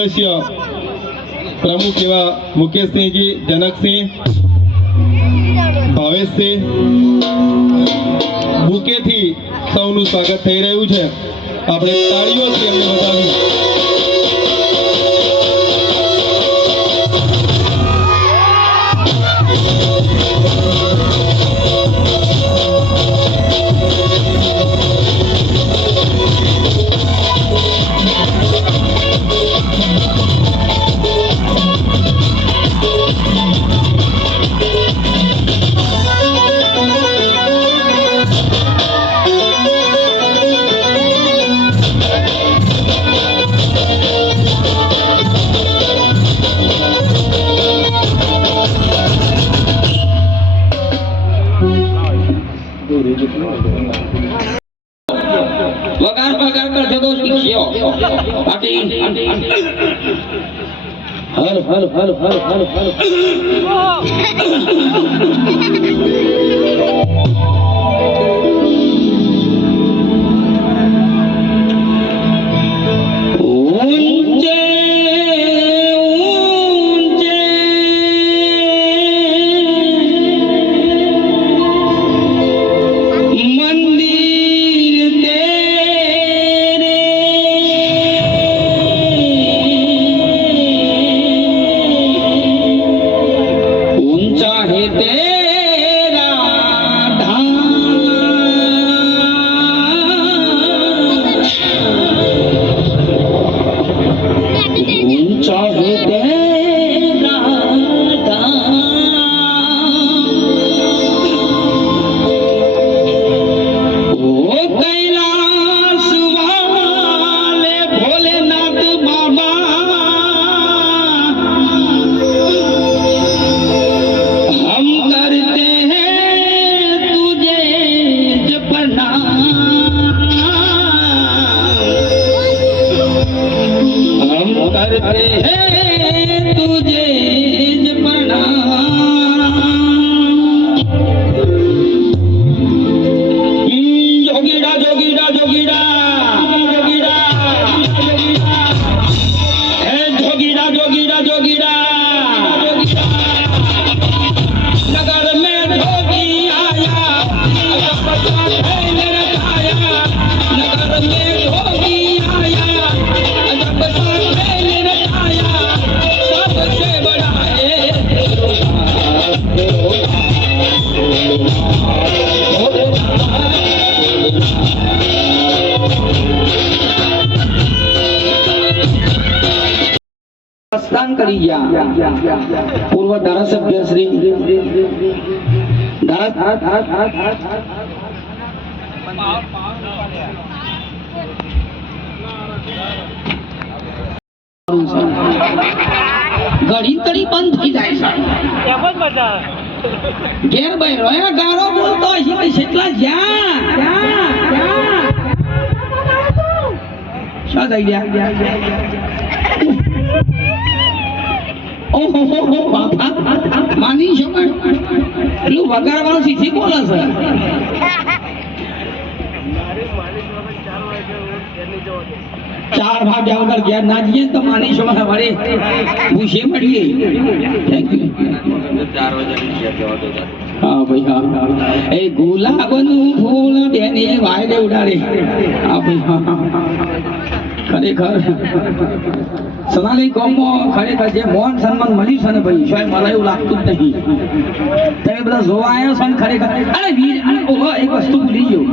સદસ્ય પ્રમુખ એવા મુકેશસિંહજી, જનકસિંહ, ભાવેશસિંહ બુકેથી સૌનું સ્વાગત થઈ રહ્યું છે. આપણે તાળીઓથી એમને વધાવી હર હર હર હર અરે હે તુજે જ જોગીડા જોગીડા જોગીડા જોગીડા જોગીડા નગર મેં જોગી આયા નગર મેં પૂર્વ ધારાસભ્ય શ્રી ઘડી બંધ થઈ જાય છે. ઘેર બહેરો એ ગારો બોલતો હશે ભાઈ કેટલા જ્યાં. શું ઓહો બાપા માની પણ? પેલું વગાડવાનું શીખી બોલે છે ચાર ભાગ્યા વગર ઘેર ના જઈએ તો માની શકાય વળે? પૂછે મળીએ. થેન્ક યુ હા, ભાઈ એ ગુલાબનું ફૂલ બેને વાયને ઉડાડે. ખરેખર. સોનાલી કોમો ખરેખર જે મોહન સન્માન મળ્યું છે ને ભાઈ શાયદ મને એવું લાગતું જ નહીં. તમે બધા જોવા આવ્યા છો ને ખરેખર? અરે વીર એક વસ્તુ ભૂલી ગયો.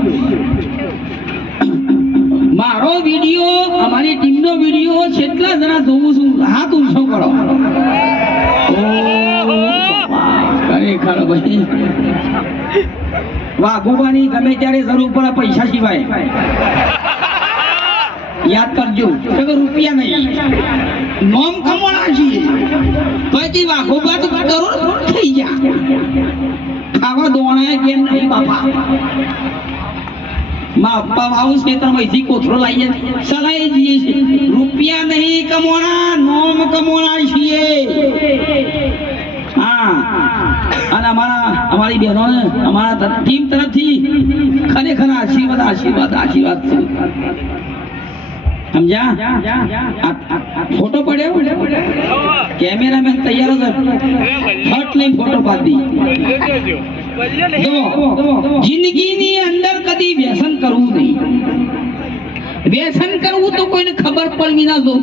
મારો વીડિયો, અમારી ટીમનો વીડિયો કેટલા જણા જોઉં છું, હાથ ઊંચો કરો. ખરેખર ભાઈ. વાઘુબાની ગમે ત્યારે જરૂર પડે પૈસા સિવાય. યાદ કરજો. રૂપિયા નહીં. નોમ કમાણા છીએ પછી વાઘો બાદ કરોડ થઈ ગયા. ખાવા દોણા કેમ નહીં બાપા? માં અપ્પા ભાવ ખેતરમાંથી કોથળો લાવીએ સલાઈ જઈએ રૂપિયા નહીં કમોણા, નોમ કમોણા છીએ હા. અને અમારા, અમારી બહેનો અમારા ટીમ તરફથી ખરેખર આશીર્વાદ આશીર્વાદ આશીર્વાદ છે. સમજા આ- આ ફોટો પડ્યો? કેમેરામેન તૈયાર જ ફટ લઈ ફોટો પાડી જિંદગીની અંદર કદી વ્યસન કરવું નહીં. વ્યસન કરવું તો કોઈને ખબર પડવી ના જો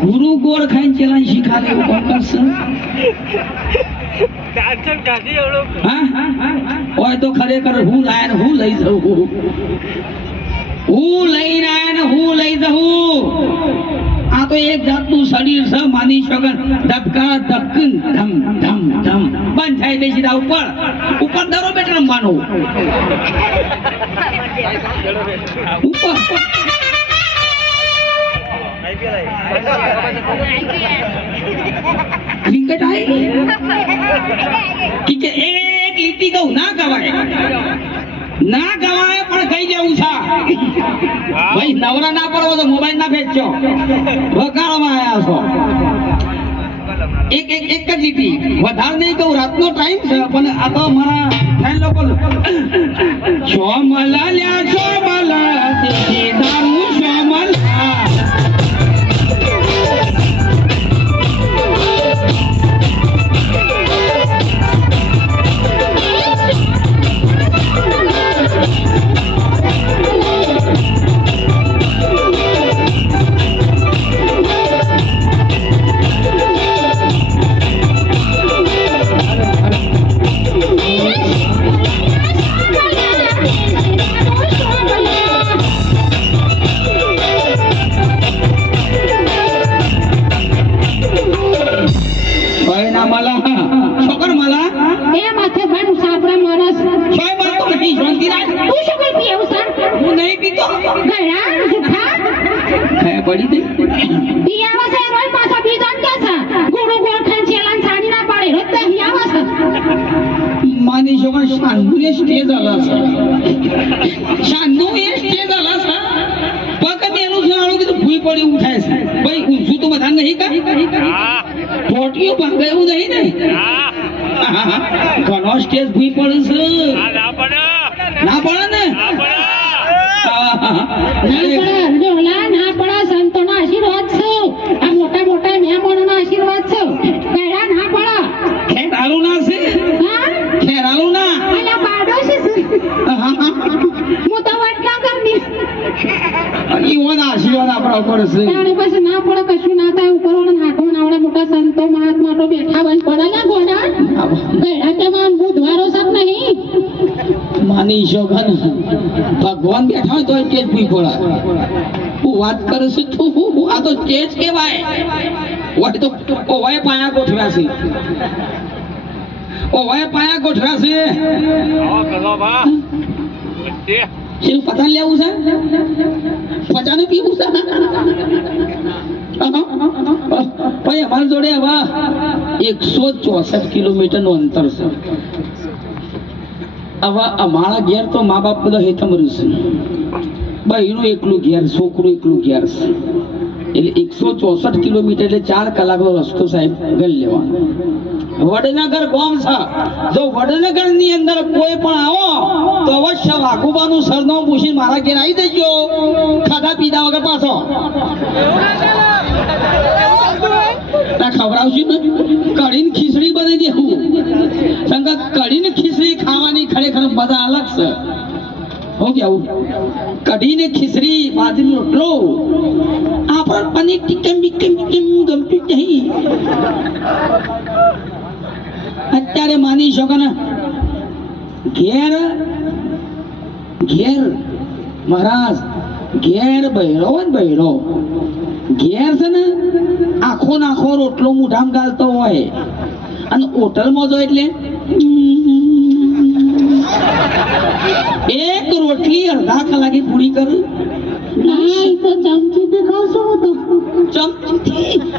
ગુરુ ગોળ ખાઈને ચેલા શીખાડે કોણ કરશે હોય તો ખરેખર હું લાયન હું લઈ જઉં? હું આયા ને હું લઈ જઉં? આ તો એક જાતનું શરીર છે માની શકન ધબકા ધબકન ધમ ધમ ધમ. બંધ થાય દે સીધા ઉપર. ઉપર ધરો બેટ રમવાનો. ઉપર. ક્રિકેટ આવી કે એક લીટી કહું, ના ગવાય. ના ગવાય પણ કઈ જવું છે. ભાઈ, નવરા ના પડવો તો મોબાઈલ ના ફેંચો. વગાડવા આવ્યા છો. એક એક એક જ લીટી વધારે નહીં કહું, રાતનો ટાઈમ છે, પણ આ તો મારા ફેન લોકો ચોમલા લ્યા છો મલા દારૂ નહીં પીતો પડા ડોલા ના પડા સંતોના આશીર્વાદ છે. આ મોટા મોટા મહેમાનોના આશીર્વાદ છે. ગળા ના પડા ખેરાલું ના છે? હા? ખેરાલું ના? અલ્યા પાડો છે. હું તો વટલા કરની ઈવોના આશીર્વાદ આપણા ઉપર છે. તાણે પછી ના પડે કશું ના થાય. ઉપર ઓલા નાટો નાવડા મોટા સંતો મહાત્મા તો બેઠા બન પડે ને. ગોડા ગળા તેમાં બુધવારો સબ નહીં માની શોભન ભગવાન બેઠા હોય તો સ્ટેજ પી પડા હું વાત કરે છે તું આ તો સ્ટેજ કહેવાય. હોય તો ઓવાય પાયા ગોઠવ્યા છે. ઓવાય પાયા ગોઠવ્યા છે. શું પતા લેવું છે? પચાનું પીવું છે? ભાઈ અમારી જોડે હવે એકસો ચોસઠ કિલોમીટરનું અંતર છે. હવે અમારા ઘેર તો મા બાપ બધા હેઠમ રહ્યું છે. બહેનું એકલું ઘેર, છોકરું એકલું ઘેર છે. એટલે એકસો ચોસઠ કિલોમીટર એટલે ચાર કલાકનો રસ્તો સાહેબ ગઈ લેવાનો. વડનગર ગોમ છે. જો વડનગરની અંદર કોઈ પણ આવો, તો અવશ્ય વાઘુબાનું સરનામું પૂછી મારા ઘેર આવી દેજો ખાધા પીધા વગર પાછો. ના ખવડાવશું ને? કઢીને ખીચડી ખાવાની ખરેખર બધા અલગ છે. કઢીને ખીચડી, બાજરીનો રોટલો. આપણે પનીર ટીકમ બીકમ બીકમ ગમતું નહીં. અત્યારે માની શકો ને, ઘેર ઘેર, મહારાજ, ઘેર ભૈરવ બહેરો. ઘેર છે ને આખો નાખો રોટલો મૂઢામાં ગાલતો હોય. અને હોટલમાં જો એટલે એક રોટલી અડધા કલાકે પૂરી કરું.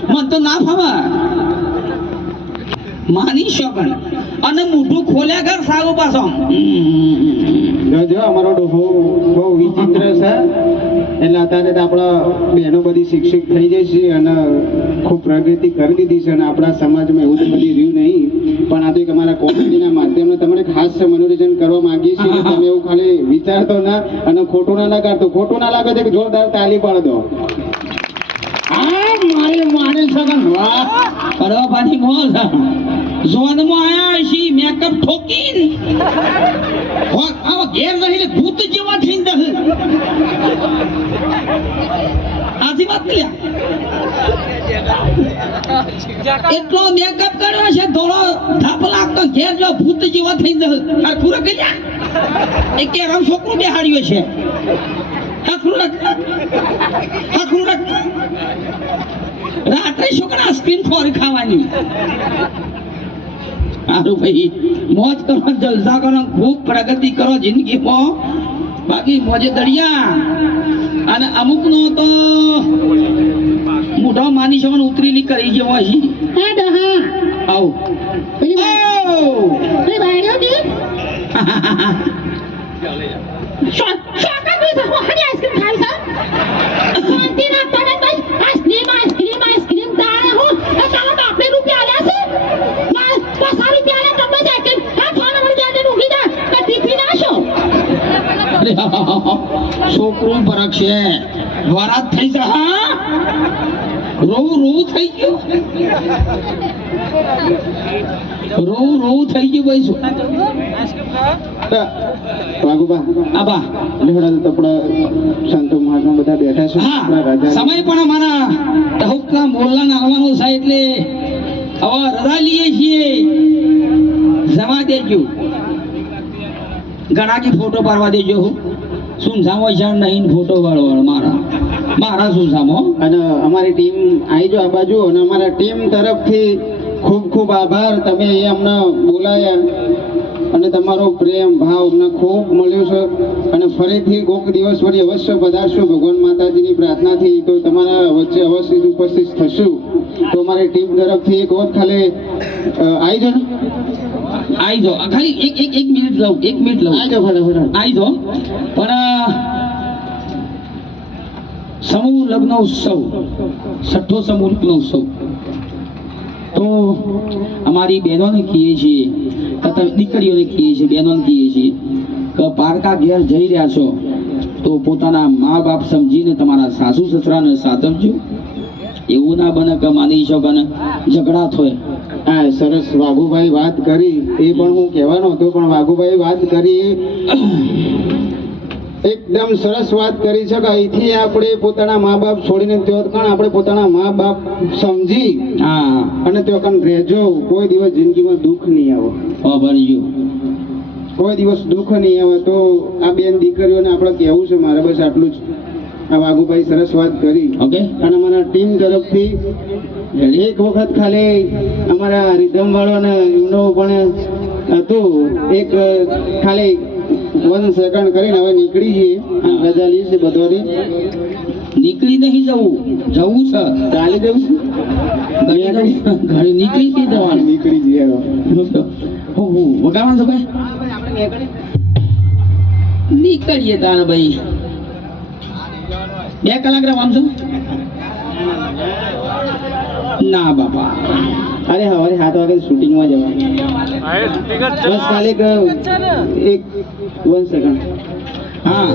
મને તો ના ફાવે. માની શકન અને મોઢું ખોલ્યા કર સાગો પાછો. જોજો અમારો ડોહો બહુ વિચિત્ર છે. એટલે અત્યારે તો આપણા બહેનો બધી શિક્ષિત થઈ જાય છે અને ખૂબ પ્રગતિ કરી દીધી છે અને આપણા સમાજમાં એવું તો બધી રહ્યું નહીં. પણ આ તો એક અમારા કોમેડીના માધ્યમથી તમને ખાસ મનોરંજન કરવા માંગીએ છીએ તમે એવું ખાલી વિચારતો ના અને ખોટું ના કરતો ખોટું ના લાગે તો એક જોરદાર તાલી પાડ મારે મારે મેકઅપ ઠોકીન. હો, આવ આજી વાત લ્યા એટલો મેકઅપ કર્યો છે, ધોળો ધાપ લાગતો ઘેર જો ભૂત જેવા થઈ જશે પૂરા કર્યા એ કે રામ છોકરો બેહાડ્યો છે. રાખ. રાખ. રાત્રે છોકરા આઈસ્ક્રીમ ખોરી ખાવાની. સારું ભાઈ, મોજ કરો, જલસા કરો, ખૂબ પ્રગતિ કરો જિંદગીમાં. બાકી મોજે દરિયા. અને અમુક નો તો મોઢો માની છે ની કરી ગયો છે હે ડહા આવ. પેલી બા- આવ. પેલી બાયડીઓ ની? શો- શોખા બી છે, આઈસ્ક્રીમ ખાવી છે? શાંતિ રાખતા નહીં ભાઈ. આઈસ્ક્રીમ, આઈસ્ક્રીમ, આઈસ્ક્રીમ તારે હું? એ તારા બાપને રૂપિયા આલ્યા છે? મારે પચાસ રૂપિયા આલ્યા તમને જ આઈસ્ક્રીમ. આ ખાવા મળી જાય એટલે ઊંઘી જાય. તો ટિફિન આશો. અરે છોકરું છે. વરાત થઈ જા હા? રોવું રોવું થઈ ગયું. રોવું રોવું થઈ ગયું ભાઈ શું? વાઘુબા આબા લેવડા તો સંતો મહાત્મા બધા બેઠા છે. રાજા સમય પણ અમારા ટહુકના મોરલા નાખવાનો છે એટલે હવે રજા લઈએ છીએ. જમા દેજો. ઘણા કી ફોટો પાડવા દેજો શું સામો છે નહીં ફોટો વાળો મારા. મારા શું સામો અને અમારી ટીમ આવી જો આ બાજુ અને અમારા ટીમ તરફથી ખૂબ ખૂબ આભાર. તમે એ અમને બોલાયા અને તમારો પ્રેમ, ભાવ અમને ખૂબ મળ્યો છે. અને ફરીથી કોક દિવસ ફરી અવશ્ય પધારશો ભગવાન માતાજીની પ્રાર્થનાથી. તો તમારા વચ્ચે અવશ્ય ઉપસ્થિત થશું. તો અમારી ટીમ તરફથી એક વખત ખાલી આવી જાઓ આવી જાઓ ખાલી એક એક એક મિનિટ લઉં એક મિનિટ લઉં. આવી જાઓ ફટાફટ આવી જાઓ પણ સમૂહ લગ્ન ઉત્સવ છઠ્ઠો સમૂહ લગ્ન ઉત્સવ તો અમારી બહેનોને કહીએ છીએ દીકરીઓને કહીએ છીએ બહેનોને કહીએ છીએ કે પારકા ઘેર જઈ રહ્યા છો તો પોતાના મા બાપ સમજીને તમારા સાસુ સસરાને સાચવજો. એવું ના બને કે માની છો બને ઝઘડા થાય. હા સરસ. વાઘુભાઈ વાત કરી. એ પણ હું કહેવાનો હતો પણ વાઘુભાઈ વાત કરી. એકદમ સરસ વાત કરી છે કે અહીંથી આપણે પોતાના મા બાપ છોડીને ત્યાં આપણે પોતાના મા બાપ સમજી હા. અને ત્યાં રહેજો. કોઈ દિવસ જિંદગીમાં દુઃખ નહીં આવે. જો કોઈ દિવસ દુઃખ નહીં આવે તો આ બેન દીકરીઓને આપણે કહેવું છે મારે બસ આટલું જ. આ વાઘુભાઈ સરસ વાત કરી. ઓકે. અને અમારા ટીમ તરફથી એક વખત ખાલી અમારા રિધમ વાળાને એમનું પણ હતું. એક ખાલી વન સેકન્ડ કરીને હવે નીકળી જઈએ રજા લઈએ છીએ બધોની. નીકળી નહીં જવું. જવું છે. ચાલી જવું ઘડી નીકળી નહીં જવાનું. નીકળી જઈએ વગાડવાનું છે ભાઈ? નીકળીએ તાને ભાઈ. બે કલાક છે. ના બાપા. અરે સવારે સાત વાગે શૂટિંગમાં જવાનું. બસ ખાલી એક એક વન સેકન્ડ હા.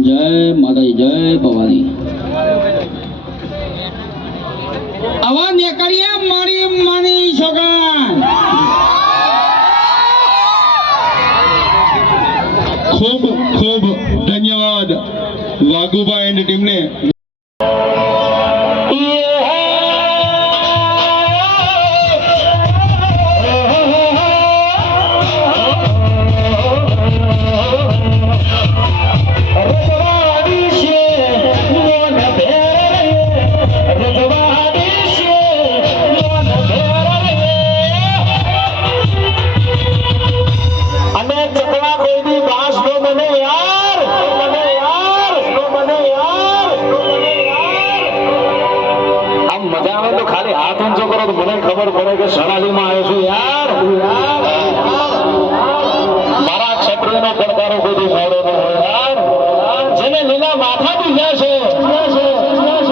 જય માતાજી, જય ભવાની. આવા નેકળીએ મારી માની છોકરા ખૂબ ખૂબ ધન્યવાદ વાઘુભાઈ એન્ડ ટીમને.